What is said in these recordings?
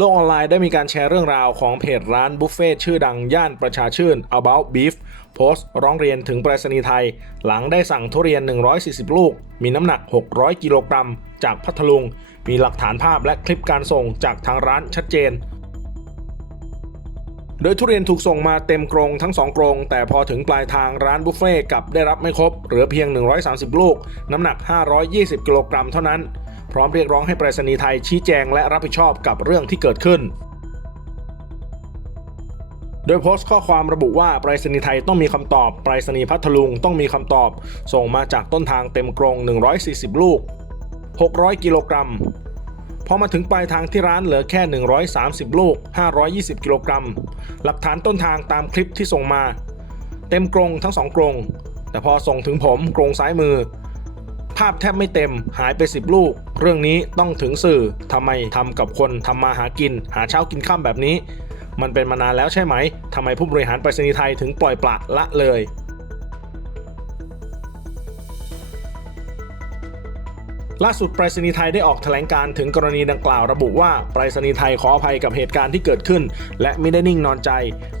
โลกออนไลน์ได้มีการแชร์เรื่องราวของเพจร้านบุฟเฟ่ชื่อดังย่านประชาชื่น About Beef โพสต์ร้องเรียนถึงไปรษณีย์ไทย หลังได้สั่งทุเรียน 140 ลูก มีน้ำหนัก 600 กิโลกรัมจากพัทลุง มีหลักฐานภาพและคลิปการส่งจากทางร้านชัดเจน โดยทุเรียนถูกส่งมาเต็มกรงทั้ง 2 กรง แต่พอถึงปลายทางร้านบุฟเฟ่กับได้รับไม่ครบ เหลือเพียง 130 ลูก น้ำหนัก 520 กิโลกรัมเท่านั้น พร้อมเรียกร้องให้ไปรษณีย์ไทยชี้แจงและรับผิดชอบกับเรื่องที่เกิดขึ้นโดยโพสต์ข้อความระบุว่าไปรษณีย์ไทยต้องมีคำตอบไปรษณีย์พัทลุงต้องมีคำตอบ ส่งมาจากต้นทางเต็มกรง 140 ลูก 600 กิโลกรัม พอมาถึงปลายทางที่ร้านเหลือแค่ 130 ลูก 520 กิโลกรัม หลักฐานต้นทางตามคลิปที่ส่งมา เต็มกรงทั้งสองกรง แต่พอส่งถึงผมกรงซ้ายมือ ภาพแทบไม่เต็มหายไป 10 ลูก เรื่องนี้ต้องถึงสื่อทำไมทำกับคนทำมาหากิน หาเช้ากินข้ามแบบนี้ มันเป็นมานานแล้วใช่ไหมทำไมผู้บริหารไปรษณีย์ไทยถึงปล่อยปละละเลย ล่าสุดไปรษณีย์ไทยได้ออกแถลงการถึงกรณีดังกล่าวระบุว่าไปรษณีย์ไทยขออภัยกับเหตุการณ์ที่เกิดขึ้น และไม่ได้นิ่งนอนใจ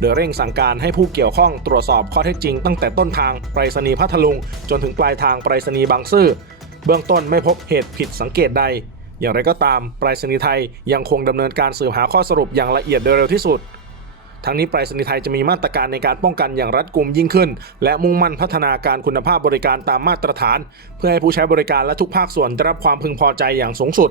โดยเร่งสั่งการให้ผู้เกี่ยวข้องตรวจสอบข้อเท็จจริงตั้งแต่ต้นทางไปรษณีย์พัทลุง จนถึงปลายทางไปรษณีย์บางซื่อเบื้องต้นไม่พบเหตุผิดสังเกตใด อย่างไรก็ตามไปรษณีย์ไทยยังคงดำเนินการสืบหาข้อสรุปอย่างละเอียดโดยเร็วที่สุด ทั้งนี้ไปรษณีย์ไทยจะมีมาตรการในการป้องกันอย่างรัดกุมยิ่งขึ้น และมุ่งมั่นพัฒนาการคุณภาพบริการตามมาตรฐาน เพื่อให้ผู้ใช้บริการและทุกภาคส่วนได้รับความพึงพอใจอย่างสูงสุด